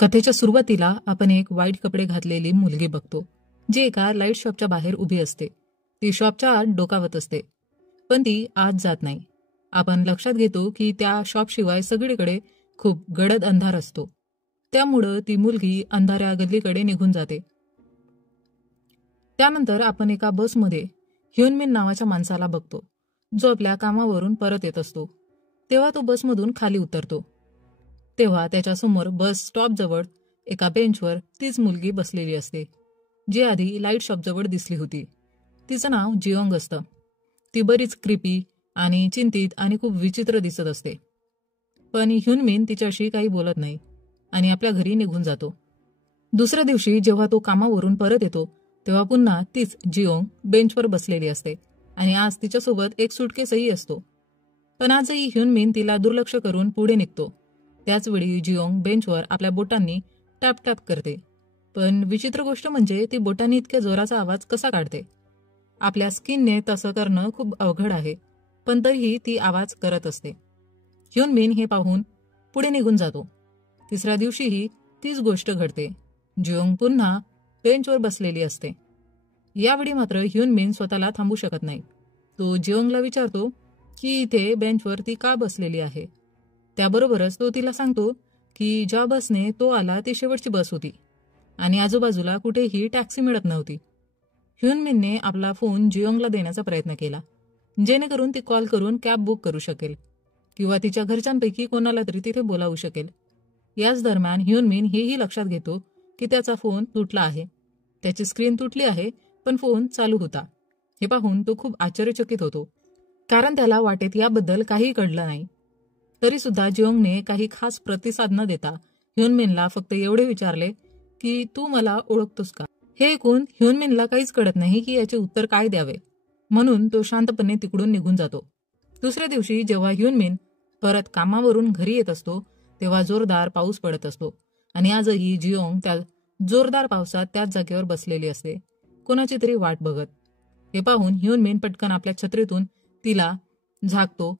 कथेच्या सुरुवातीला आपण एक व्हाईट कपडे घातलेली मुलगी बघतो, जी एका लाईट शॉपच्या बाहेर उभी असते. ती शॉपच्या आत डोकावत असते, पण ती आत जात नाही. आपण लक्षात घेतो की त्या शॉपशिवाय सगळीकडे खूप गडद अंधार असतो. त्यामुळं ती मुलगी अंधाऱ्या गल्लीकडे निघून जाते. त्यानंतर आपण एका बसमध्ये ह्युनमिन नावाच्या माणसाला बघतो, जो आपल्या कामावरून परत येत असतो. तेव्हा तो बसमधून खाली उतरतो. तेव्हा त्याच्यासमोर बस स्टॉपजवळ एका बेंचवर तीच मुलगी बसलेली असते, जी आधी लाईट शॉपजवळ दिसली होती. तिचं नाव जिओंग असतं. ती बरीच क्रिपी आणि चिंतित आणि खूप विचित्र दिसत असते. पण ह्युनमिन तिच्याशी काही बोलत नाही आणि आपल्या घरी निघून जातो. दुसऱ्या दिवशी जेव्हा तो कामावरून परत येतो, तेव्हा पुन्हा तीच जिओंग बेंचवर बसलेली असते आणि आज तिच्यासोबत एक सुटकेसही असतो. पण आजही ह्युनमिन तिला दुर्लक्ष करून पुढे निघतो. त्याचवेळी जिओंग बेंचवर आपल्या बोटांनी टॅप टॅप करते. पण विचित्र गोष्ट म्हणजे ती बोटांनी इतक्या जोराचा आवाज कसा काढते? आपल्या स्किनने तसं करणं खूप अवघड आहे, पण तरीही ती आवाज करत असते. ह्युनमिन हे पाहून पुढे निघून जातो. तिसऱ्या दिवशीही तीच गोष्ट घडते. जिओंग पुन्हा बेंचवर बसलेली असते. यावेळी मात्र ह्युनमिन स्वतःला थांबू शकत नाही. तो जिओंगला विचारतो की इथे बेंचवर ती का बसलेली आहे. त्याबरोबरच तो तिला सांगतो की ज्या बसने तो आला ती शेवटची बस होती आणि आजूबाजूला कुठेही टॅक्सी मिळत नव्हती. ह्युनमिनने आपला फोन जिओंगला देण्याचा प्रयत्न केला, जेणेकरून ती कॉल करून कॅब बुक करू शकेल किंवा तिच्या घरच्यांपैकी कोणाला तरी तिथे बोलावू शकेल. याच दरम्यान ह्युनमिन हेही लक्षात घेतो की त्याचा फोन तुटला आहे. त्याची स्क्रीन तुटली आहे, पण फोन चालू होता. हे पाहून तो खूप आश्चर्यचकित होतो, कारण त्याला वाटेत याबद्दल काही कळलं नाही. तरी सुद्धा जिओंगने काही खास प्रतिसाद न देता ह्युनमिनला फक्त एवढे विचारले की तू मला ओळखतोस का. हे ऐकून ह्युनमिनला काहीच कळत नाही की याचे उत्तर काय द्यावे, म्हणून तो शांतपणे तिकडून निघून जातो. दुसऱ्या दिवशी जेव्हा ह्युनमिन परत कामावरून घरी येत असतो, तेव्हा जोरदार पाऊस पडत असतो आणि आजही जिओंग त्या जोरदार पावसात त्याच जागेवर बसलेली असते, कोणाची तरी वाट बघत. हे पाहून ह्युनमिन पटकन आपल्या छत्रीतून तिला झाकतो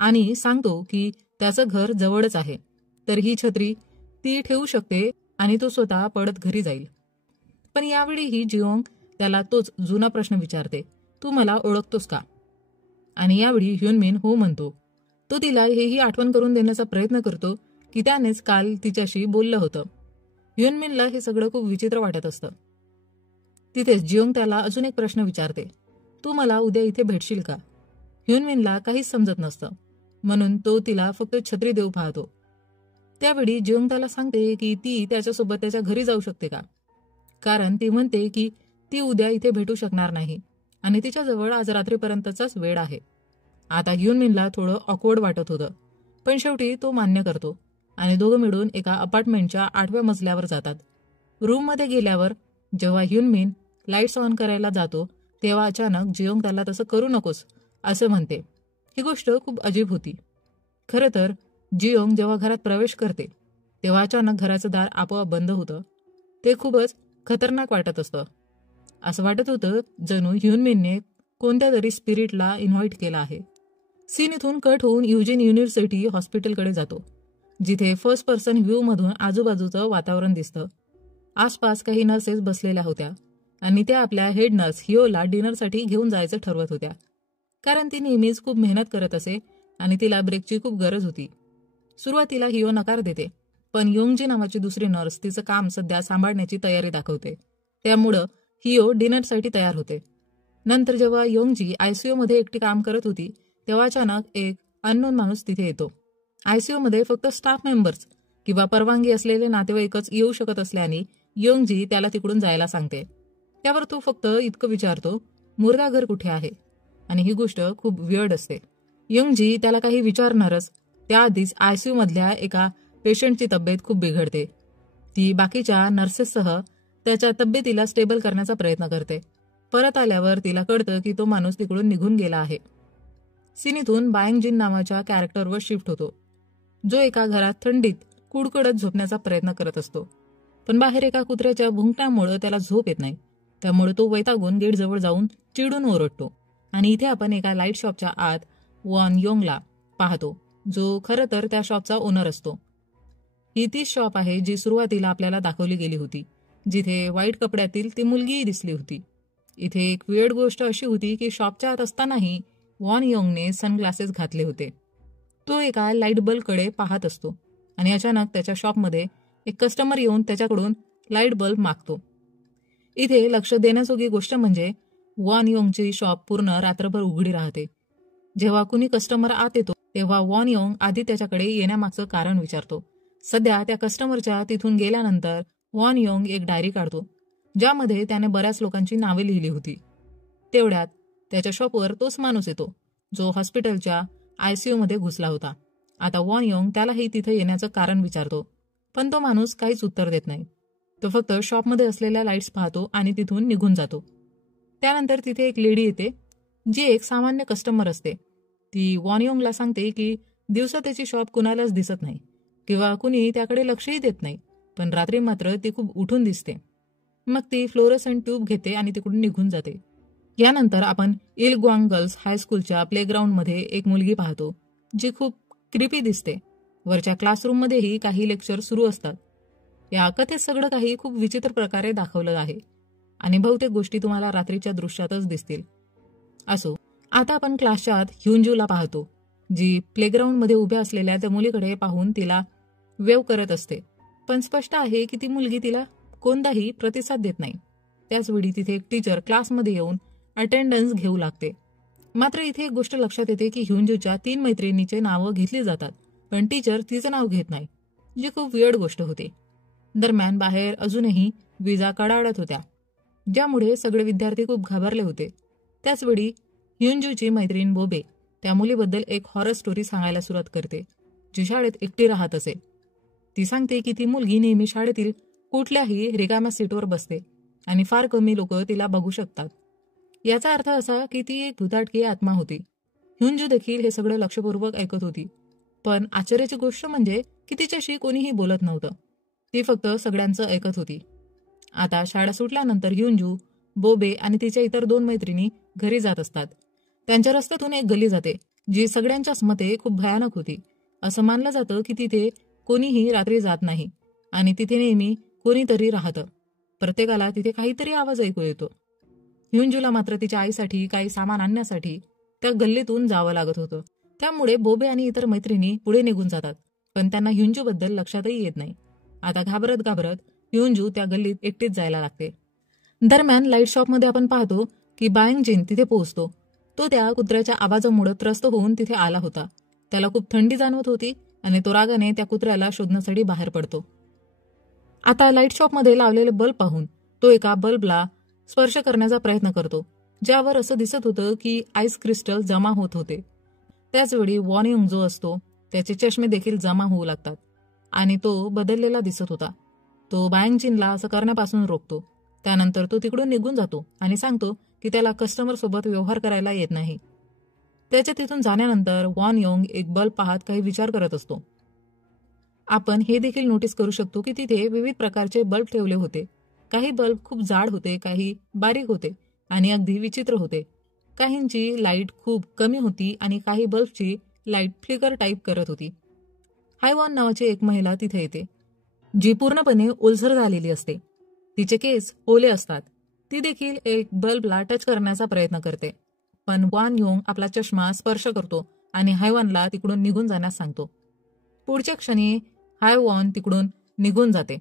आणि सांगतो की त्याचं घर जवळच आहे, तर ही छत्री ती ठेवू शकते आणि तो स्वतः पळत घरी जाईल. पण यावेळीही जिओंग त्याला तोच जुना प्रश्न विचारते, तू मला ओळखतोस का. आणि यावेळी ह्युनमिन हो म्हणतो. तो तिला हेही आठवण करून देण्याचा प्रयत्न करतो की त्यानेच काल तिच्याशी बोललं होतं. ह्युनमिनला हे सगळं खूप विचित्र वाटत असतं. तिथेच जिओंग त्याला अजून एक प्रश्न विचारते, तू मला उद्या इथे भेटशील का. ह्युनमिनला काहीच समजत नसतं, म्हणून तो तिला फक्त छत्री देऊ पाहतो. त्यावेळी जिओंग त्याला सांगते की ती त्याच्यासोबत त्याच्या घरी जाऊ शकते का, कारण ती म्हणते की ती उद्या इथे भेटू शकणार नाही आणि तिच्याजवळ आज रात्रीपर्यंतचाच वेळ आहे. आता ह्युनमिनला थोडं ऑकवर्ड वाटत होतं, पण शेवटी तो मान्य करतो आणि दोघं मिळून एका अपार्टमेंटच्या 8व्या मजल्यावर जातात. रूममध्ये गेल्यावर जेव्हा ह्युनमिन लाईट्स ऑन करायला जातो, तेव्हा अचानक जिओंग त्याला तसं करू नकोस असं म्हणते. ही गोष्ट खूप अजीब होती. खरं तर जिओंग जेव्हा घरात प्रवेश करते, तेव्हा अचानक घराचं दार आपोआप बंद होतं. ते खूपच खतरनाक वाटत असतं. असं वाटत होतं जणू ह्युनमिनने कोणत्या तरी स्पिरिटला इन्व्हाइट केला आहे. सीन इथून कट होऊन युजीन युनिव्हर्सिटी हॉस्पिटलकडे जातो, जिथे फर्स्ट पर्सन व्ह्यूमधून आजूबाजूचं वातावरण दिसतं. आसपास काही नर्सेस बसलेल्या होत्या आणि त्या आपल्या हेड नर्स हिओला डिनरसाठी घेऊन जायचं ठरवत होत्या, कारण ती नेहमीच खूप मेहनत करत असे आणि तिला ब्रेकची खूप गरज होती. सुरुवातीला हिओ नकार देते, पण योंगजी नावाची दुसरी नर्स तिचं काम सध्या सांभाळण्याची तयारी दाखवते. त्यामुळं हिओ डिनरसाठी तयार होते. नंतर जेव्हा योंगजी आयसीयूमध्ये एकटी काम करत होती, तेव्हा अचानक एक अननोन माणूस तिथे येतो. आयसीयूमध्ये फक्त स्टाफ मेंबर्स किंवा परवानगी असलेले नातेवाईकच येऊ शकत असल्याने योंगजी त्याला तिकडून जायला सांगते. त्यावर तो फक्त इतकं विचारतो, मुर्दा घर कुठे आहे. आणि ही गोष्ट खूप वियर्ड असते. योंगजी त्याला काही विचारणारच त्याआधीच आयसीयू मधल्या एका पेशंटची तब्येत खूप बिघडते. ती बाकीच्या नर्सेससह त्याच्या तब्येतीला स्टेबल करण्याचा प्रयत्न करते. परत आल्यावर तिला कळतं की तो माणूस तिकडून निघून गेला आहे. सिनीतून बायंग जिन नावाच्या कॅरेक्टरवर शिफ्ट होतो, जो एका घरात थंडीत कुडकुडत झोपण्याचा प्रयत्न करत असतो. पण बाहेर एका कुत्र्याच्या भुंकण्यामुळे त्याला झोप येत नाही. त्यामुळे तो वैतागून गेटजवळ जाऊन चिडून ओरडतो. आणि इथे आपण एका लाईट शॉपच्या आत वॉन योंगला पाहतो, जो खरं तर त्या शॉपचा ओनर असतो. ही तीच शॉप आहे जी सुरुवातीला आपल्याला दाखवली गेली होती, जिथे व्हाईट कपड्यातील ती मुलगीही दिसली होती. इथे एक वेळ गोष्ट अशी होती की शॉपच्या आत असतानाही वॉन योंगने सनग्लासेस घातले होते. तो एका लाईट बल्बकडे पाहत असतो आणि अचानक त्याच्या शॉपमध्ये एक कस्टमर येऊन त्याच्याकडून लाईट बल्ब मागतो. इथे लक्ष देण्याजोगी गोष्ट म्हणजे वॉन योंगची शॉप पूर्ण रात्रभर उघडी राहते. जेव्हा कुणी कस्टमर आत येतो तेव्हा वॉन योंग आधी त्याच्याकडे येण्यामागचं कारण विचारतो. सध्या त्या कस्टमरच्या तिथून गेल्यानंतर वॉन योंग एक डायरी काढतो, ज्यामध्ये त्याने बऱ्याच लोकांची नावे लिहिली होती. तेवढ्यात त्याच्या शॉपवर तोच माणूस येतो जो हॉस्पिटलच्या ICU मध्ये घुसला होता. आता वॉन योंग त्यालाही तिथे येण्याचं कारण विचारतो, पण तो माणूस काहीच उत्तर देत नाही. तो फक्त शॉपमध्ये असलेल्या लाईट्स पाहतो आणि तिथून निघून जातो. त्यानंतर तिथे एक लेडी येते, जी एक सामान्य कस्टमर असते. ती वॉन योंगला सांगते की दिवसा त्याची शॉप कुणालाच दिसत नाही किंवा कुणी त्याकडे लक्षही देत नाही, पण रात्री मात्र ती खूप उठून दिसते. मग ती फ्लोरोसेंट ट्यूब घेते आणि तिकडून निघून जाते. यानंतर आपण इलग्वांग गर्ल्स हायस्कूलच्या प्लेग्राऊंडमध्ये एक मुलगी पाहतो, जी खूप क्रिपी दिसते. वरच्या क्लासरूममध्येही काही लेक्चर सुरू असतात. या कथेत सगळं काही खूप विचित्र प्रकारे दाखवलं आहे आणि बहुतेक गोष्टी तुम्हाला रात्रीच्या दृश्यातच दिसतील. असो, आता आपण क्लासच्या आत ह्युनजूला पाहतो, जी प्लेग्राऊंडमध्ये उभ्या असलेल्या त्या मुलीकडे पाहून तिला वेव करत असते, पण स्पष्ट आहे की ती मुलगी तिला कोणताही प्रतिसाद देत नाही. त्याचवेळी तिथे एक टीचर क्लासमध्ये येऊन अटेंडन्स घेऊ लागते. मात्र इथे एक गोष्ट लक्षात येते की ह्युनजूच्या 3 मैत्रिणींचे नावं घेतली जातात, पण टीचर तिचं नाव घेत नाही, जी खूप वियर्ड गोष्ट होते. दरम्यान बाहेर अजूनही विजा कडाडत होत्या, ज्यामुळे सगळे विद्यार्थी खूप घाबरले होते. त्याचवेळी ह्युनजूची मैत्रीण बोबे त्या मुलीबद्दल एक हॉरर स्टोरी सांगायला सुरुवात करते, जी शाळेत एकटी राहत असे. ती सांगते की ती मुलगी नेहमी शाळेतील कुठल्याही रिकाम्या सीटवर बसते आणि फार कमी लोक तिला बघू शकतात. याचा अर्थ असा की ती एक भुताटकी आत्मा होती. ह्युनजू देखील हे सगळं लक्षपूर्वक ऐकत होती, पण आश्चर्याची गोष्ट म्हणजे की तिच्याशी कोणीही बोलत नव्हतं. ती फक्त सगळ्यांचं ऐकत होती. आता शाळा सुटल्यानंतर ह्युनजू, बोबे आणि तिच्या इतर 2 मैत्रिणी घरी जात असतात. त्यांच्या रस्त्यातून एक गली जाते, जी सगळ्यांच्याच मते खूप भयानक होती. असं मानलं जातं की तिथे कोणीही रात्री जात नाही आणि तिथे नेहमी कोणीतरी राहतं. प्रत्येकाला तिथे काहीतरी आवाज ऐकू येतो. ह्युनजूला मात्र तिच्या आईसाठी काही सामान आणण्यासाठी त्या गल्लीतून जावं लागत होतं. त्यामुळे बोबे आणि इतर मैत्रिणी पुढे निघून जातात, पण त्यांना ह्युनजूबद्दल लक्षातही येत नाही. आता घाबरत घाबरत ह्युनजू त्या गल्लीत एकटीच जायला लागते. दरम्यान लाईट शॉपमध्ये आपण पाहतो की बायंग जिन तिथे पोहोचतो. तो त्या कुत्र्याच्या आवाजामुळे त्रस्त होऊन तिथे आला होता. त्याला खूप थंडी जाणवत होती आणि तो रागाने त्या कुत्र्याला शोधण्यासाठी बाहेर पडतो. आता लाईट शॉपमध्ये लावलेले बल्ब पाहून तो एका बल्बला स्पर्श करण्याचा प्रयत्न करतो, ज्यावर असं दिसत होतं की आईस क्रिस्टल जमा होत होते. त्याचवेळी वॉन योंग जो असतो त्याचे चष्मे देखील जमा होऊ लागतात आणि तो बदललेला दिसत होता. तो बायंग जिनला असं करण्यापासून रोखतो. त्यानंतर तो तिकडून निघून जातो आणि सांगतो की त्याला कस्टमर सोबत व्यवहार करायला येत नाही. त्याच्या तिथून जाण्यानंतर वॉन योंग एक बल्ब पाहत काही विचार करत असतो. आपण हे देखील नोटीस करू शकतो की तिथे विविध प्रकारचे बल्ब ठेवले होते. काही बल्ब खूप जाड होते, काही बारीक होते आणि अगदी विचित्र होते. काहींची लाईट खूप कमी होती आणि काही बल्बची लाईट फ्लिकर टाईप करत होती. हायवॉन नावाची एक महिला तिथे येते, जी पूर्णपणे ओलसर झालेली असते. तिचे केस ओले असतात. ती देखील एक बल्बला टच करण्याचा प्रयत्न करते, पण वॉन योंग आपला चष्मा स्पर्श करतो आणि हायवॉनला तिकडून निघून जाण्यास सांगतो. पुढच्या क्षणी हायवॉन तिकडून निघून जाते.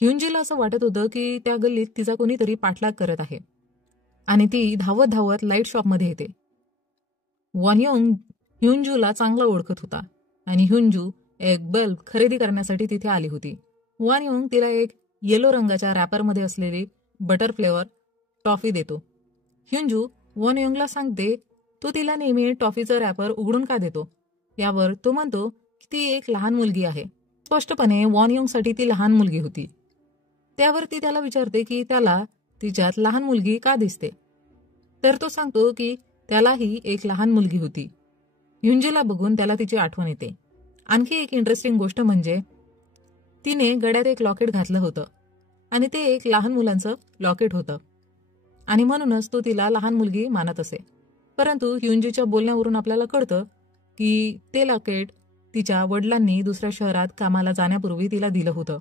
ह्युनजूला असं वाटत होतं की त्या गल्लीत तिचा कोणीतरी पाठलाग करत आहे आणि ती धावत धावत लाईट शॉपमध्ये येते. वॉन योंग ह्युनजूला चांगला ओळखत होता आणि ह्युनजू एक बल्ब खरेदी करण्यासाठी तिथे आली होती. वॉन योंग तिला एक येलो रंगाच्या रॅपरमध्ये असलेली बटर फ्लेवर टॉफी देतो. ह्युनजू वॉन योंगला सांगते तो तिला नेहमी टॉफीचं रॅपर उघडून का देतो. यावर तो म्हणतो की ती एक लहान मुलगी आहे. स्पष्टपणे वॉन योंगसाठी ती लहान मुलगी होती. त्यावर ती त्याला विचारते की त्याला तिच्यात लहान मुलगी का दिसते. तर तो सांगतो की त्यालाही एक लहान मुलगी होती. ह्युनजूला बघून त्याला तिची आठवण येते. आणखी एक इंटरेस्टिंग गोष्ट म्हणजे तिने गळ्यात एक लॉकेट घातलं होतं आणि ते एक लहान मुलांचं लॉकेट होतं आणि म्हणूनच तो तिला लहान मुलगी मानत असे. परंतु ह्युनजूच्या बोलण्यावरून आपल्याला कळतं की ते लॉकेट तिच्या वडिलांनी दुसऱ्या शहरात कामाला जाण्यापूर्वी तिला दिलं होतं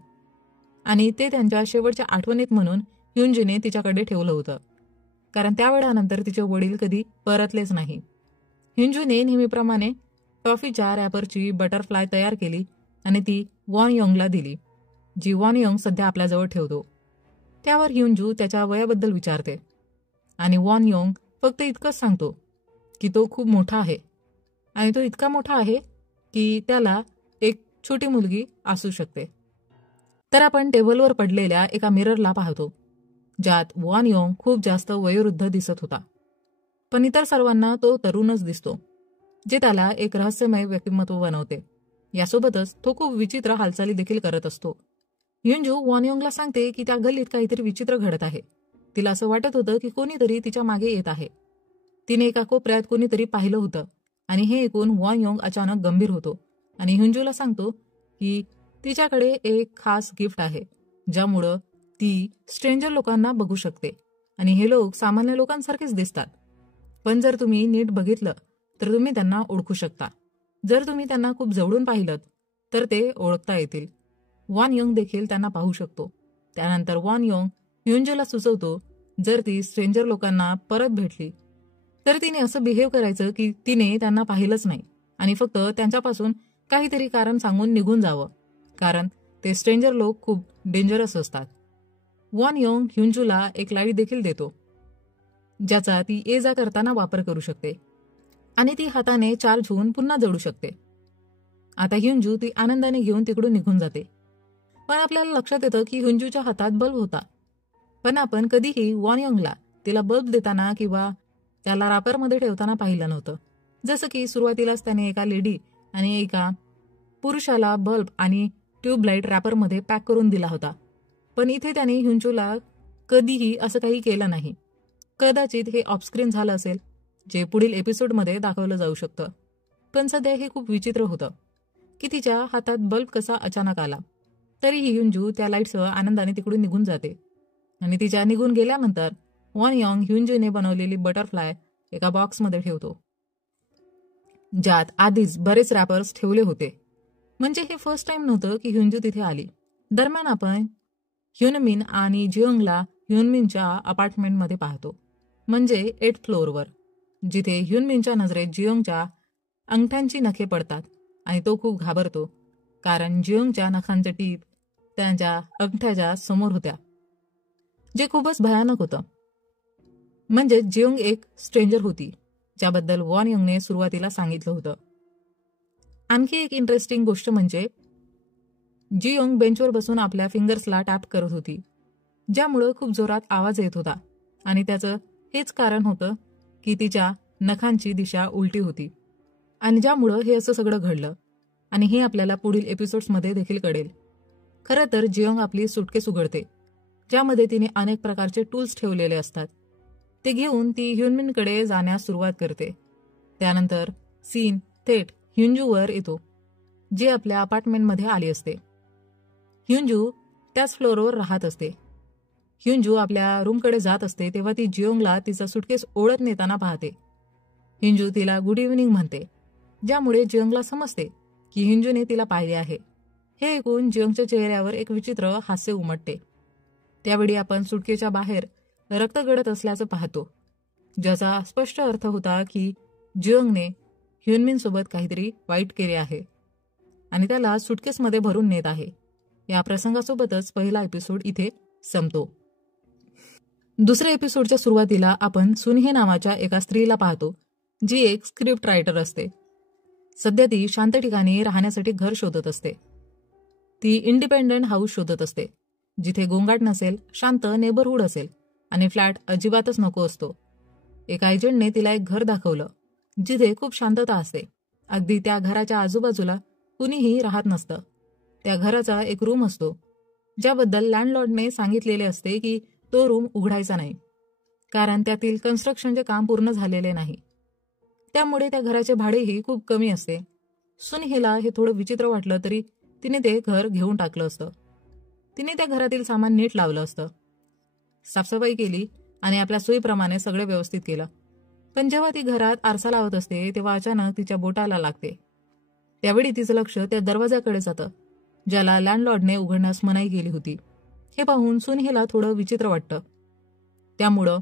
आणि ते त्यांच्या शेवटच्या आठवणीत म्हणून ह्युंजूने तिच्याकडे ठेवलं होतं, कारण त्या वेळानंतर तिचे वडील कधी परतलेच नाही. ह्युंजूने नेहमीप्रमाणे टॉफीच्या रॅपरची बटरफ्लाय तयार केली आणि ती वॉन योंगला दिली, जी वॉन योंग सध्या आपल्याजवळ ठेवतो. त्यावर ह्युंजू त्याच्या वयाबद्दल विचारते आणि वॉन योंग फक्त इतकंच सांगतो की तो खूप मोठा आहे आणि तो इतका मोठा आहे की त्याला एक छोटी मुलगी असू शकते. तर आपण टेबलवर पडलेल्या एका मिररला पाहतो, ज्यात वॉन योंग खूप जास्त वयोवृद्ध दिसत होता, पण इतर सर्वांना तो तरुणच दिसतो, जे त्याला एक रहस्यमय व्यक्तिमत्व बनवते. यासोबतच तो खूप विचित्र हालचाली देखील करत असतो. ह्युंजू वॉन योंगला सांगते की त्या गल्लीत काहीतरी विचित्र घडत आहे. तिला असं वाटत होतं की कोणीतरी तिच्या मागे येत आहे. तिने एका कोपऱ्यात कोणीतरी पाहिलं होतं आणि हे ऐकून वॉन योंग अचानक गंभीर होतो आणि ह्युंजूला सांगतो की तिच्याकडे एक खास गिफ्ट आहे, ज्यामुळं ती स्ट्रेंजर लोकांना बघू शकते आणि हे लोक सामान्य लोकांसारखेच दिसतात, पण जर तुम्ही नीट बघितलं तर तुम्ही त्यांना ओळखू शकता. जर तुम्ही त्यांना खूप जवळून पाहिलं तर ते ओळखता येतील. वॉन योंग देखील त्यांना पाहू शकतो. त्यानंतर वॉन योंग ह्युंजूला सुचवतो, जर ती स्ट्रेंजर लोकांना परत भेटली तर तिने असं बिहेव करायचं की तिने त्यांना पाहिलंच नाही आणि फक्त त्यांच्यापासून काहीतरी कारण सांगून निघून जावं, कारण ते स्ट्रेंजर लोक खूप डेंजरस असतात. वॉन योंग ह्युंजूला एक लाईट देखील देतो, ज्याचा ती ये जा करताना वापर करू शकते आणि ती हाताने चार्ज होऊन पुन्हा जळू शकते. आता ह्युंजू ती आनंदाने घेऊन तिकडून निघून जाते, पण आपल्याला लक्षात येतं की ह्युंजूच्या हातात बल्ब होता, पण आपण कधीही वॉन योंगला तिला बल्ब देताना किंवा त्याला रॅपरमध्ये ठेवताना पाहिलं नव्हतं. जसं की सुरुवातीलाच त्याने एका लेडी आणि एका पुरुषाला बल्ब आणि ट्यूबलाईट रॅपरमध्ये पॅक करून दिला होता, पण इथे त्याने ह्युंजूला कधीही असं काही केलं नाही. कदाचित हे ऑफस्क्रीन झालं असेल, जे पुढील एपिसोडमध्ये दाखवलं जाऊ शकतं, पण सध्या हे खूप विचित्र होतं की तिच्या हातात बल्ब कसा अचानक आला. तरीही ह्युंजू त्या लाईटसह आनंदाने तिकडून निघून जाते आणि तिच्या निघून गेल्यानंतर वॉन योंग ह्युंजूने बनवलेली बटरफ्लाय एका बॉक्समध्ये ठेवतो, ज्यात आधीच बरेच रॅपर्स ठेवले होते. म्हणजे हे फर्स्ट टाइम नव्हतं की ह्युंजू तिथे आली. दरम्यान आपण ह्युनमिन आणि जियोंगला ह्युनमिनच्या अपार्टमेंटमध्ये पाहतो, म्हणजे 8th फ्लोअरवर, जिथे ह्युनमिनच्या नजरेत जियोंगच्या अंगठ्यांची नखे पडतात आणि तो खूप घाबरतो, कारण जियोंगच्या नखांच्या टीप त्यांच्या अंगठ्याच्या समोर होत्या, जे खूपच भयानक होतं. म्हणजे जियोंग एक स्ट्रेंजर होती, ज्याबद्दल वॉन योंगने सुरुवातीला सांगितलं होतं. आणखी एक इंटरेस्टिंग गोष्ट म्हणजे जियोंग बेंचवर बसून आपल्या फिंगर्सला टॅप करत होती, ज्यामुळं खूप जोरात आवाज येत होता आणि त्याचं हेच कारण होतं की तिच्या नखांची दिशा उलटी होती आणि ज्यामुळं हे असं सगळं घडलं आणि हे आपल्याला पुढील एपिसोड्समध्ये देखील कळेल. खरं तर जियोंग आपली सुटकेस उघडते, ज्यामध्ये तिने अनेक प्रकारचे टूल्स ठेवलेले असतात. ते घेऊन ती ह्युनमिनकडे जाण्यास सुरुवात करते. त्यानंतर सीन थेट ह्युंजूवर येतो, जी आपल्या अपार्टमेंटमध्ये आली असते. ह्युंजू त्याच फ्लोअरवर राहत असते. ह्युंजू आपल्या रूमकडे जात असते तेव्हा ती जियोंगला तिचा सुटकेस ओढत नेताना पाहते. ह्युंजू तिला गुड इव्हनिंग म्हणते, ज्यामुळे जियोंगला समजते की ह्युंजूने तिला पाहिले आहे. हे ऐकून जियोंगच्या चेहऱ्यावर एक विचित्र हास्य उमटते. त्यावेळी आपण सुटकेच्या बाहेर रक्त गळत असल्याचं पाहतो, ज्याचा स्पष्ट अर्थ होता की जियोंगने ह्युनमिनसोबत काहीतरी वाईट केले आहे आणि त्याला सुटकेसमध्ये भरून नेत आहे. या प्रसंगासोबतच पहिला एपिसोड इथे संपतो. दुसऱ्या एपिसोडच्या सुरुवातीला आपण सुनहे नावाच्या एका स्त्रीला पाहतो, जी एक स्क्रिप्ट रायटर असते. सध्या ती शांत ठिकाणी राहण्यासाठी घर शोधत असते. ती इंडिपेंडंट हाऊस शोधत असते, जिथे गोंगाट नसेल, शांत नेबरहूड असेल आणि फ्लॅट अजिबातच नको असतो. एका एजंटने तिला एक घर दाखवलं, जिथे खूप शांतता असते. अगदी त्या घराच्या आजूबाजूला कुणीही राहत नसतं. त्या घराचा एक रूम असतो, ज्याबद्दल लँडलॉर्डने सांगितलेले असते की तो रूम उघडायचा नाही, कारण त्यातील कन्स्ट्रक्शनचे काम पूर्ण झालेले नाही. त्यामुळे त्या घराचे भाडेही खूप कमी असते. सुनहेला हे थोडं विचित्र वाटलं तरी तिने ते घर घेऊन टाकलं असतं. तिने त्या घरातील सामान नीट लावलं असतं, साफसफाई केली आणि आपल्या सोयीप्रमाणे सगळे व्यवस्थित केलं. पण जेव्हा ती घरात आरसा लावत असते तेव्हा अचानक तिच्या बोटाला लागते त्यावेळी तिचं लक्ष त्या दरवाजाकडे जातं ज्याला लँडलॉर्डने उघडण्यास मनाई केली होती. हे पाहून सुनहेला थोडं विचित्र वाटतं. त्यामुळं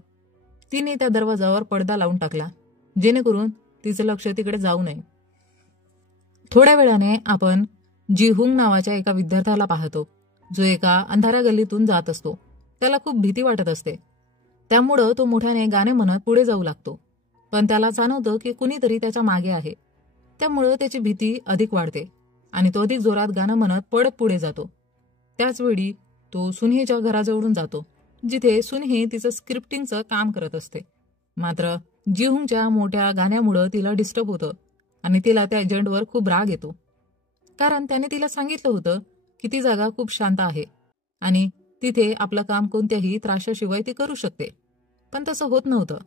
तिने त्या दरवाजावर पडदा लावून टाकला जेणेकरून तिचं लक्ष तिकडे जाऊ नये. थोड्या वेळाने आपण जी-हुंग नावाच्या एका विद्यार्थ्याला पाहतो जो एका अंधाऱ्या गल्लीतून जात असतो. त्याला खूप भीती वाटत असते. त्यामुळं तो मोठ्याने गाणे म्हणत पुढे जाऊ लागतो. पण त्याला जाणवतं की कुणीतरी त्याच्या मागे आहे. त्यामुळं त्याची भीती अधिक वाढते आणि तो अधिक जोरात गाणं म्हणत पळत पुढे जातो. त्याचवेळी तो सुनहेच्या घराजवळून जातो जिथे सुनहे तिचं स्क्रिप्टिंगचं काम करत असते. मात्र जी-हुंगच्या मोठ्या गाण्यामुळं तिला डिस्टर्ब होतं आणि तिला त्या एजंटवर खूप राग येतो. कारण त्याने तिला सांगितलं होतं की ती जागा खूप शांत आहे आणि तिथे आपलं काम कोणत्याही त्राशाशिवाय ती करू शकते. पण तसं होत नव्हतं.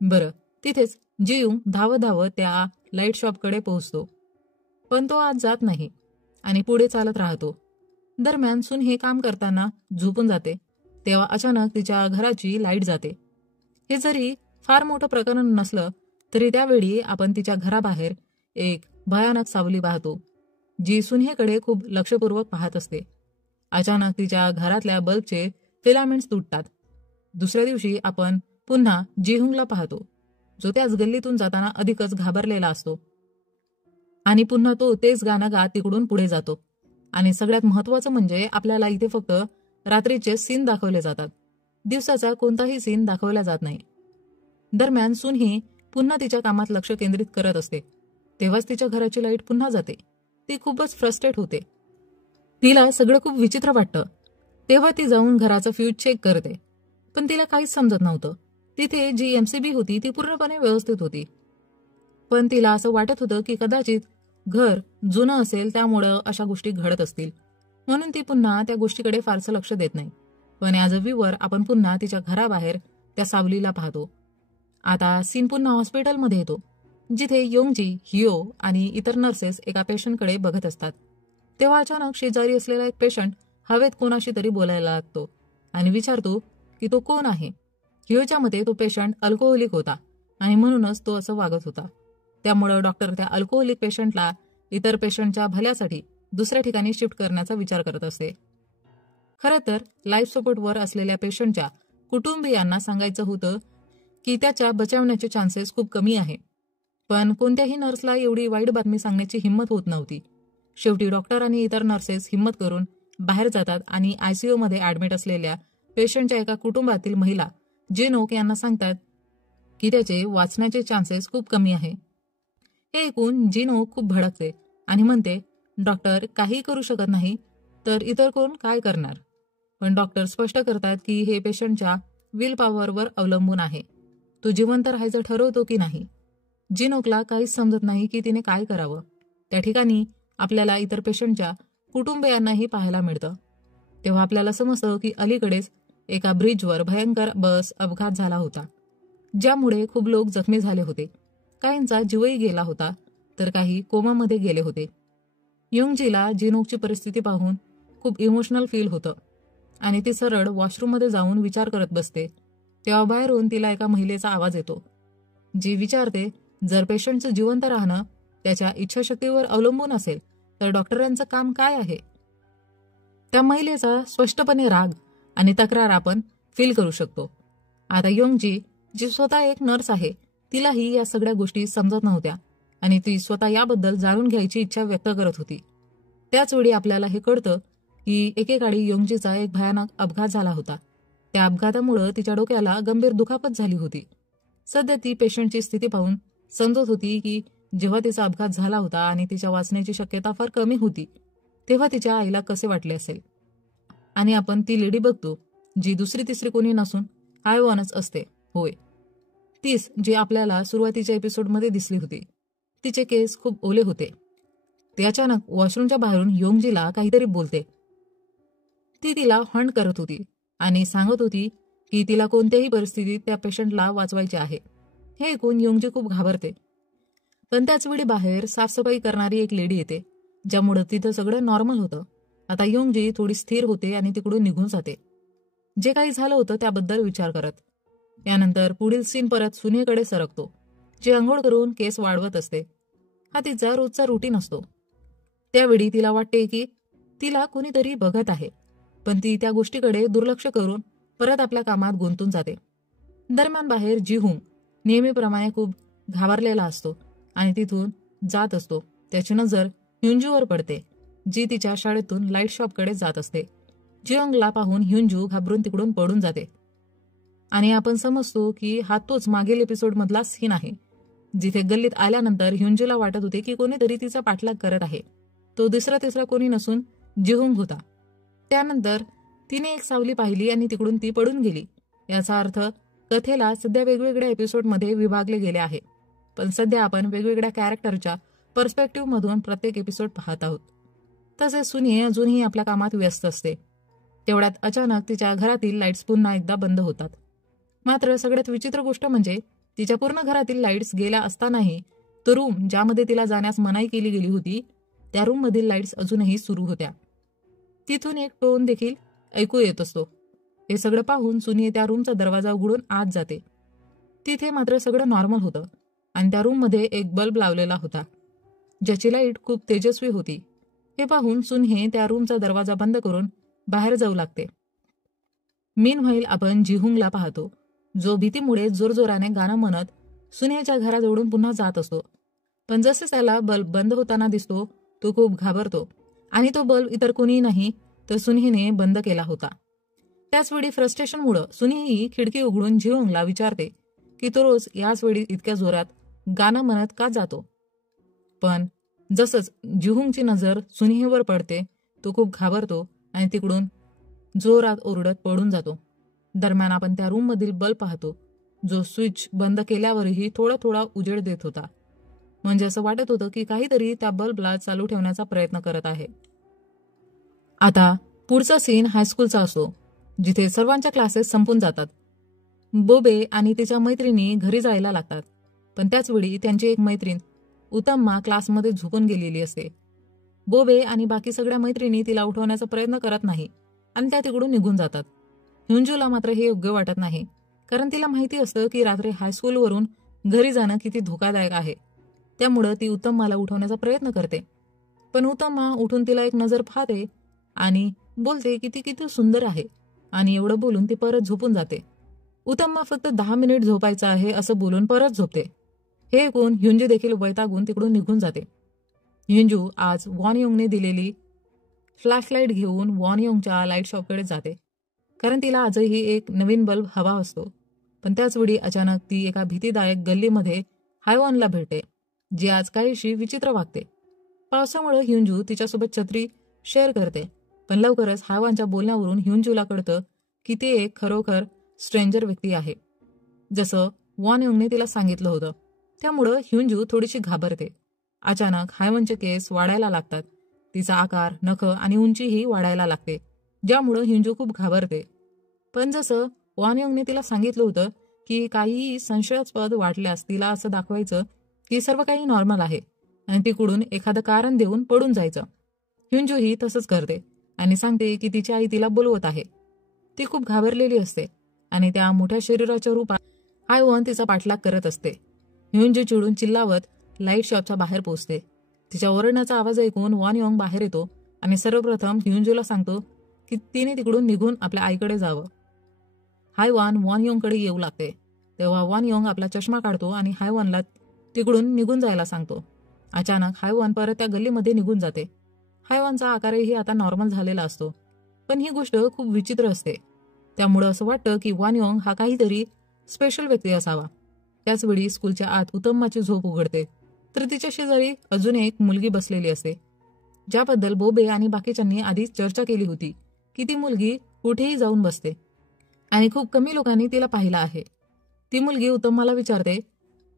बरं, तिथेच जी-हुंग धावत धावत त्या लाईट शॉपकडे पोहोचतो. पण तो आज जात नाही आणि पुढे चालत राहतो. दरम्यान सुन हे काम करताना झोपून जाते तेव्हा अचानक तिच्या घराची लाईट जाते. हे जरी फार मोठं प्रकरण नसलं तरी त्यावेळी आपण तिच्या घराबाहेर एक भयानक सावली पाहतो जी सुनहेकडे खूप लक्षपूर्वक पाहत असते. अचानक तिच्या घरातल्या बल्बचे फिलामेंट्स तुटतात. दुसऱ्या दिवशी आपण पुन्हा जी-हुंगला पाहतो जो त्याच गल्लीतून जाताना अधिकच घाबरलेला असतो आणि पुन्हा तो तेच गाणं गात तिकडून पुढे जातो. आणि सगळ्यात महत्त्वाचं म्हणजे आपल्याला इथे फक्त रात्रीचे सीन दाखवले जातात. दिवसाचा कोणताही सीन दाखवला जात नाही. दरम्यान सुन ही पुन्हा तिच्या कामात लक्ष केंद्रित करत असते तेव्हाच तिच्या घराची लाईट पुन्हा जाते. ती खूपच फ्रस्ट्रेट होते. तिला सगळं खूप विचित्र वाटतं. तेव्हा ती जाऊन घराचं फ्यूज चेक करते पण तिला काहीच समजत नव्हतं. तिथे जी एमसीबी होती ती पूर्णपणे व्यवस्थित होती. पण तिला असं वाटत होतं की कदाचित घर जुनं असेल त्यामुळं अशा गोष्टी घडत असतील म्हणून ती पुन्हा त्या गोष्टीकडे फारसं लक्ष देत नाही. पण ॲज अ व्ह्यूअर आपण पुन्हा तिच्या घराबाहेर त्या सावलीला पाहतो. आता सीन पुन्हा हॉस्पिटलमध्ये येतो जिथे योंगजी, हियो आणि इतर नर्सेस एका पेशंटकडे बघत असतात. तेव्हा अचानक शेजारी असलेला एक पेशंट हवेत कोणाशी तरी बोलायला लागतो आणि विचारतो की तो कोण आहे. हियोच्या मते तो पेशंट अल्कोहोलिक होता आणि म्हणूनच तो असं वागत होता. त्यामुळं डॉक्टर त्या अल्कोहोलिक पेशंटला इतर पेशंटच्या भल्यासाठी दुसऱ्या ठिकाणी शिफ्ट करण्याचा विचार करत असते. खरं तर लाईफ सपोर्टवर असलेल्या पेशंटच्या कुटुंबियांना सांगायचं होतं की त्याच्या बचावण्याचे चान्सेस खूप कमी आहे. पण कोणत्याही नर्सला एवढी वाईट बातमी सांगण्याची हिंमत होत नव्हती. शेवटी डॉक्टर आणि इतर नर्सेस हिंमत करून बाहेर जातात आणि आयसीयूमध्ये ॲडमिट असलेल्या पेशंटच्या एका कुटुंबातील महिला जेनोक यांना सांगतात की त्याचे वाचण्याचे चान्सेस खूप कमी आहे. हे ऐकून जीनोक खूप भडकते आणि म्हणते डॉक्टर काही करू शकत नाही तर इतर कोण काय करणार. पण डॉक्टर स्पष्ट करतात की हे पेशंटच्या विल पॉवरवर अवलंबून आहे. तो जिवंत राहायचं ठरवतो की नाही. जीनोकला काहीच समजत नाही की तिने काय करावं. त्या ठिकाणी आपल्याला इतर पेशंटच्या कुटुंबियांनाही पाहायला मिळतं. तेव्हा आपल्याला समजतं की अलीकडेच एका ब्रिजवर भयंकर बस अपघात झाला होता ज्यामुळे खूप लोक जखमी झाले होते. काहींचा जीवही गेला होता तर काही कोमामध्ये गेले होते. योंगजीला जीनोकची परिस्थिती पाहून खूप इमोशनल फील होतं आणि ती सरळ वॉशरूममध्ये जाऊन विचार करत बसते. तेव्हा बाहेरून तिला एका महिलेचा आवाज येतो जी विचारते जर पेशंटचं जिवंत राहणं त्याच्या इच्छाशक्तीवर अवलंबून असेल तर डॉक्टरांचं काम काय आहे. त्या महिलेचा स्पष्टपणे राग आणि तक्रार आपण फील करू शकतो. आता योंगजी जी स्वतः एक नर्स आहे तिलाही या सगळ्या गोष्टी समजत नव्हत्या आणि ती स्वतः याबद्दल जाणून घ्यायची इच्छा व्यक्त करत होती. त्याचवेळी आपल्याला हे कळतं की एकेकाळी योंगजीचा एक भयानक अपघात झाला होता. त्या अपघातामुळे तिच्या डोक्याला गंभीर दुखापत झाली होती. सध्या ती पेशंटची स्थिती पाहून समजत होती की जेव्हा तिचा अपघात झाला होता आणि तिच्या वाचण्याची शक्यता फार कमी होती तेव्हा तिच्या आईला कसे वाटले असेल. आणि आपण ती लेडी बघतो जी दुसरी तिसरी कोणी नसून आयवॉनच असते. होय, तीच जी आपल्याला सुरुवातीच्या एपिसोडमध्ये दिसली होती. तिचे केस खूप ओले होते. ती अचानक वॉशरूमच्या बाहेरून योंगजीला काहीतरी बोलते. ती तिला हंट करत होती आणि सांगत होती की तिला कोणत्याही परिस्थितीत त्या पेशंटला वाचवायचे आहे. हे ऐकून योंगजी खूप घाबरते. पण त्याचवेळी बाहेर साफसफाई करणारी एक लेडी येते ज्यामुळे तिथं सगळं नॉर्मल होतं. आता योंगजी थोडी स्थिर होते आणि तिकडून निघून जाते जे काही झालं होतं त्याबद्दल विचार करत. यानंतर पुढील सीन परत सुनेकडे सरकतो जी आंघोळ करून केस वाढवत असते. हा तिचा रोजचा रुटीन असतो. त्यावेळी तिला वाटते की तिला कोणीतरी बघत आहे, पण ती त्या गोष्टीकडे दुर्लक्ष करून परत आपल्या कामात गुंतून जाते. दरम्यान बाहेर जिहुंग नेहमीप्रमाणे खूप घाबरलेला असतो आणि तिथून जात असतो. त्याची नजर ह्युंजूवर पडते, जी तिच्या शाळेतून लाईट शॉपकडे जात असते. जियोंगला पाहून ह्युंजू घाबरून तिकडून पळून जाते आणि आपण समजतो की हा तोच मागील एपिसोडमधला सीन आहे, जिथे गल्लीत आल्यानंतर ह्युंजूला वाटत होते की कोणीतरी तिचा पाठलाग करत आहे. तो दुसरा तिसरा कोणी नसून जिहुंग होता. त्यानंतर तिने एक सावली पाहिली आणि तिकडून ती पडून गेली. याचा अर्थ कथेला सध्या वेगवेगळ्या एपिसोडमध्ये विभागले गेले आहे, पण सध्या आपण वेगवेगळ्या कॅरेक्टरच्या पर्स्पेक्टिव्हमधून प्रत्येक एपिसोड पाहत आहोत. तसेच सुनी अजूनही आपल्या कामात व्यस्त असते. तेवढ्यात अचानक तिच्या घरातील लाईट्स पुन्हा एकदा बंद होतात. मात्र सगळ्यात विचित्र गोष्ट म्हणजे तिच्या पूर्ण घरातील लाईट्स गेल्या असतानाही तो रूम ज्यामध्ये तिला जाण्यास मनाई केली गेली होती, त्या रूममधील लाईट्स अजूनही सुरू होत्या. तिथून एक टोन देखील ऐकू येत असतो. हे सगळं पाहून सुनी त्या रूमचा दरवाजा उघडून आत जाते. तिथे मात्र सगळं नॉर्मल होतं आणि त्या रूममध्ये एक बल्ब लावलेला होता, ज्याची लाईट खूप तेजस्वी होती. हे पाहून सुनहे त्या रूमचा दरवाजा बंद करून बाहेर जाऊ लागते. मीनव्हाईल आपण जिहुंगला पाहतो, जो भीतीमुळे जोरजोराने गाणं म्हणत सुनेच्या घराजवळून पुन्हा जात असतो. पण जसे त्याला बल्ब बंद होताना दिसतो, तो खूप घाबरतो आणि तो बल्ब इतर कोणी नाही तर सुनेने बंद केला होता. त्याचवेळी फ्रस्ट्रेशनमुळे सुनेही खिडकी उघडून जिहुंगला विचारते की तो रोज याच वेळी इतक्या जोरात गाणं म्हणत का जातो. पण जसंच जिहुंगची नजर सुनेवर पडते, तो खूप घाबरतो आणि तिकडून जोरात ओरडत पळून जातो. दरम्यान आपण त्या रूममधील बल्ब पाहतो, जो स्विच बंद केल्यावरही थोडा थोडा उजेड देत होता. म्हणजे असं वाटत होतं की काहीतरी त्या बल्बला चालू ठेवण्याचा प्रयत्न करत आहे. आता पुढचा सीन हायस्कूलचा असतो, जिथे सर्वांच्या क्लासेस संपून जातात. बोबे आणि तिच्या मैत्रिणी घरी जायला लागतात, पण त्याचवेळी त्यांची एक मैत्रीण उत्तमा क्लासमध्ये झोपून गेलेली असते. बोबे आणि बाकी सगळ्या मैत्रिणी तिला उठवण्याचा प्रयत्न करत नाही आणि त्या तिकडून निघून जातात. ह्युंजूला मात्र हे योग्य वाटत नाही, कारण तिला माहिती असतं की रात्री हायस्कूलवरून घरी जाणं किती धोकादायक आहे. त्यामुळं ती उत्तमाला उठवण्याचा प्रयत्न करते, पण उत्तमा उठून तिला एक नजर पाहते आणि बोलते की ती किती सुंदर आहे आणि एवढं बोलून ती परत झोपून जाते. उत्तमा फक्त 10 मिनिट झोपायचं आहे असं बोलून परत झोपते. हे ऐकून ह्युंजू देखील वैतागून तिकडून निघून जाते. ह्युंजू आज वॉनयोंगने दिलेली फ्लॅशलाईट घेऊन वॉनयोंगच्या लाईट शॉपकडे जाते, कारण तिला आजही एक नवीन बल्ब हवा असतो. पण त्याचवेळी अचानक ती एका भीतीदायक गल्लीमध्ये हायवॉनला भेटते, जी आज काहीशी विचित्र वागते. पावसामुळे ह्युंजू तिच्यासोबत छत्री शेअर करते, पण लवकरच हायवॉनच्या बोलण्यावरून ह्युंजूला कळतं की ते एक खरोखर स्ट्रेंजर व्यक्ती आहे, जसं वॉनयोंगने तिला सांगितलं होतं. त्यामुळं ह्युंजू थोडीशी घाबरते. अचानक हायवॉनचे केस वाढायला लागतात. तिचा आकार, नख आणि उंचीही वाढायला लागते, ज्यामुळं ह्युंजू खूप घाबरते. पण जसं वॉनयोंगने तिला सांगितलं होतं की काहीही संशयास्पद वाटल्यास तिला असं दाखवायचं की सर्व काही नॉर्मल आहे आणि तिकडून एखादं कारण देऊन पडून जायचं. ह्युंजूही तसंच करते आणि सांगते की तिची आई तिला बोलवत आहे. ती खूप घाबरलेली असते आणि त्या मोठ्या शरीराच्या रूपात हायवॉन तिचा पाठलाग करत असते. ह्युंजू चिडून चिल्लावत लाईट शॉपच्या बाहेर पोहोचते. तिच्या ओरडण्याचा आवाज ऐकून वॉनयोंग बाहेर येतो आणि सर्वप्रथम ह्युंजूला सांगतो की तिने तिकडून निघून आपल्या आईकडे जावं. हायवॉन वॉनयोंगकडे येऊ लागते, तेव्हा वॉनयोंग आपला चष्मा काढतो आणि हायवॉनला तिकडून निघून जायला सांगतो. अचानक हायवॉन परत त्या गल्लीमध्ये निघून जाते. हायवॉनचा आकारही आता नॉर्मल झालेला असतो, पण ही गोष्ट खूप विचित्र असते. त्यामुळं असं वाटतं की वॉनयोंग हा काहीतरी स्पेशल व्यक्ती असावा. त्याचवेळी स्कूलच्या आत उत्तमाची झोप उघडते, तर तिच्या शेजारी अजून एक मुलगी बसलेली असते, ज्याबद्दल बोबे आणि बाकीच्यांनी आधीच चर्चा केली होती की ती मुलगी कुठेही जाऊन बसते आणि खूप कमी लोकांनी तिला पाहिलं आहे. ती मुलगी उत्तमाला विचारते,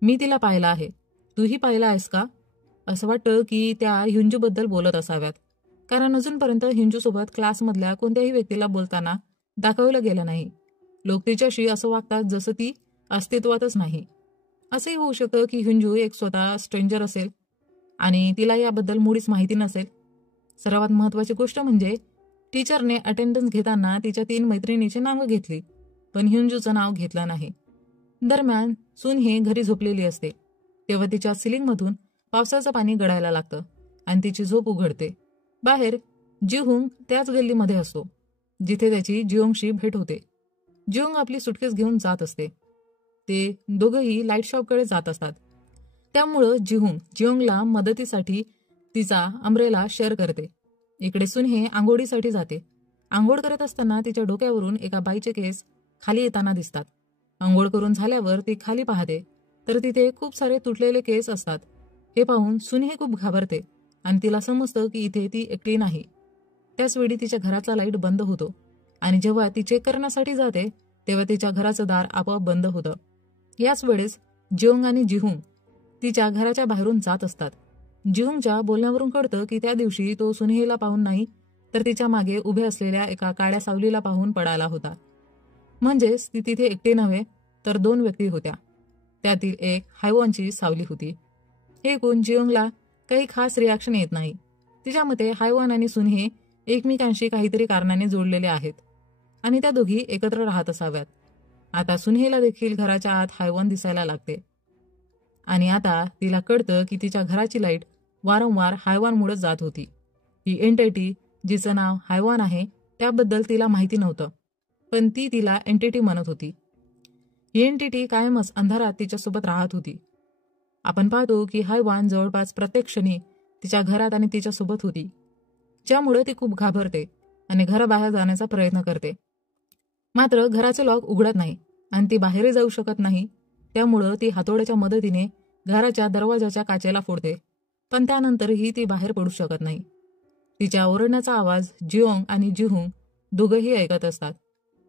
मी तिला पाहिलं आहे, तूही पाहिलं आहेस का? असं वाटतं की त्या ह्युंजूबद्दल बोलत असाव्यात, कारण अजूनपर्यंत ह्युंजूसोबत क्लासमधल्या कोणत्याही व्यक्तीला बोलताना दाखवलं गेलं नाही. लोक तिच्याशी असं वागतात जसं ती अस्तित्वातच नाही. असंही होऊ शकतं की ह्युंजू एक स्वतः स्ट्रेंजर असेल आणि तिला याबद्दल मुळीच माहिती नसेल. सर्वात महत्त्वाची गोष्ट म्हणजे टीचरने अटेंडन्स घेताना तिच्या 3 मैत्रिणीची नावं घेतली, पण ह्युंजूचं नाव घेतलं नाही. दरम्यान सुनहे घरी झोपलेली असते, तेव्हा तिच्या सिलिंगमधून पावसाचं पाणी गळायला लागतं आणि तिची झोप उघडते. बाहेर जिहोंग त्याच गल्लीमध्ये असतो जिथे त्याची जियोंगशी भेट होते. जियोंग आपली सुटकेस घेऊन जात असते. ते दोघंही लाईट शॉपकडे जात असतात. त्यामुळं जिहोंग जियोंगला मदतीसाठी तिचा अम्ब्रेला शेअर करते. इकडे सुनहे आंघोळीसाठी जाते. आंघोळ करत असताना तिच्या डोक्यावरून एका बाईचे केस खाली येताना दिसतात. आंघोळ करून झाल्यावर ती खाली पाहते तर तिथे खूप सारे तुटलेले केस असतात. हे पाहून सुनहे खूप घाबरते आणि तिला समजतं की इथे ती एकटी नाही. त्याचवेळी तिच्या घराचा लाईट बंद होतो आणि जेव्हा ती चेक करण्यासाठी जाते तेव्हा तिच्या घराचं दार आपोआप बंद होतं. याच वेळेस जियोंग आणि जिहोंग तिच्या घराच्या बाहेरून जात असतात. जिहोंगच्या बोलण्यावरून कळतं की त्या दिवशी तो सुनहेला पाहून नाही तर तिच्या मागे उभे असलेल्या एका काळ्या सावलीला पाहून पडाला होता. म्हणजेच ती तिथे एकटी नव्हे तर 2 व्यक्ती होत्या. त्यातील एक हायवॉनची सावली होती. हे ऐकून जियोंगला काही खास रिॲक्शन येत नाही. तिच्या मते हायवॉन आणि सुनहे एकमेकांशी काहीतरी कारणाने जोडलेले आहेत आणि त्या दोघी एकत्र राहत असाव्यात. आता सुनहेला देखील घराच्या आत हायवॉन दिसायला लागते आणि आता तिला कळतं की तिच्या घराची लाईट वारंवार हायवॉनमुळे जात होती. ही एंटिटी जिचं नाव हायवॉन आहे त्याबद्दल तिला माहिती नव्हतं, पण ती तिला एंटिटी म्हणत होती. ही एंटिटी कायमच अंधारात तिच्यासोबत राहत होती. आपण पाहतो की हायवॉन जवळपास प्रत्येक क्षणी तिच्या घरात आणि तिच्यासोबत होती, ज्यामुळे ती खूप घाबरते आणि घराबाहेर जाण्याचा प्रयत्न करते. मात्र घराचं लॉक उघडत नाही आणि ती बाहेरही जाऊ शकत नाही. त्यामुळं ती हातोड्याच्या मदतीने घराच्या दरवाजाच्या काचेला फोडते, पण त्यानंतरही ती बाहेर पडू शकत नाही. तिच्या ओरडण्याचा आवाज जियोंग आणि जिहोंग दोघंही ऐकत असतात.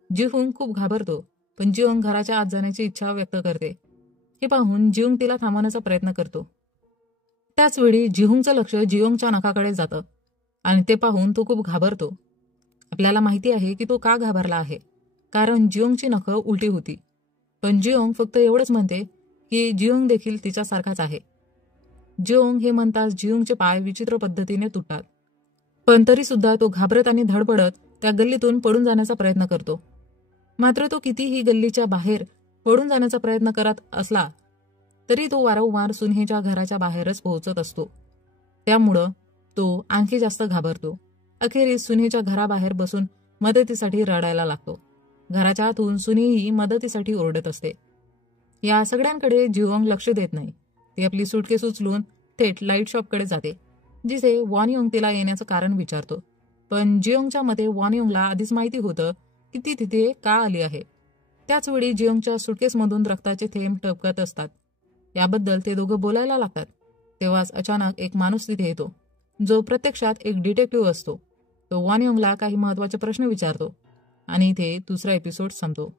जिहोंग खूप घाबरतो, पण जियोंग घराच्या आत जाण्याची इच्छा व्यक्त करते. हे पाहून जियोंग तिला थांबवण्याचा प्रयत्न करतो. त्याचवेळी जिहोंगचं लक्ष जियोंगच्या नखाकडे जातं आणि ते पाहून तो खूप घाबरतो. आपल्याला माहिती आहे की तो का घाबरला आहे, कारण जियोंगची नखं उलटी होती. पण जियोंग फक्त एवढंच म्हणते की जियोंग देखील तिच्यासारखाच आहे. जियोंग हे म्हणताच जियोंगचे पाय विचित्र पद्धतीने तुटतात. पण तरी सुद्धा तो घाबरत आणि धडपडत त्या गल्लीतून पडून जाण्याचा प्रयत्न करतो. मात्र तो कितीही गल्लीच्या बाहेर पडून जाण्याचा प्रयत्न करत असला तरी तो वारंवार सुनहेच्या घराच्या बाहेरच पोहोचत असतो. त्यामुळं तो आणखी जास्त घाबरतो. अखेरीस सुनेच्या घराबाहेर बसून मदतीसाठी रडायला लागतो. घराच्या आतून सुनेही मदतीसाठी ओरडत असते. या सगळ्यांकडे जियोंग लक्ष देत नाही. ती आपली सुटकेस उचलून थेट लाईट शॉपकडे जाते, जिथे वॉनयोंग तिला येण्याचं कारण विचारतो. पण जियोंगच्या मते वॉनयोंगला आधीच माहिती होतं की ती तिथे का आली आहे. त्याचवेळी जियोंगच्या सुटकेसमधून रक्ताचे थेंब टपकत असतात. याबद्दल ते दोघं बोलायला लागतात. तेव्हाच अचानक एक माणूस तिथे येतो, जो प्रत्यक्षात एक डिटेक्टिव्ह असतो. तो वॉनयोंगला काही महत्त्वाचे प्रश्न विचारतो आणि इथे दुसरा एपिसोड संपतो.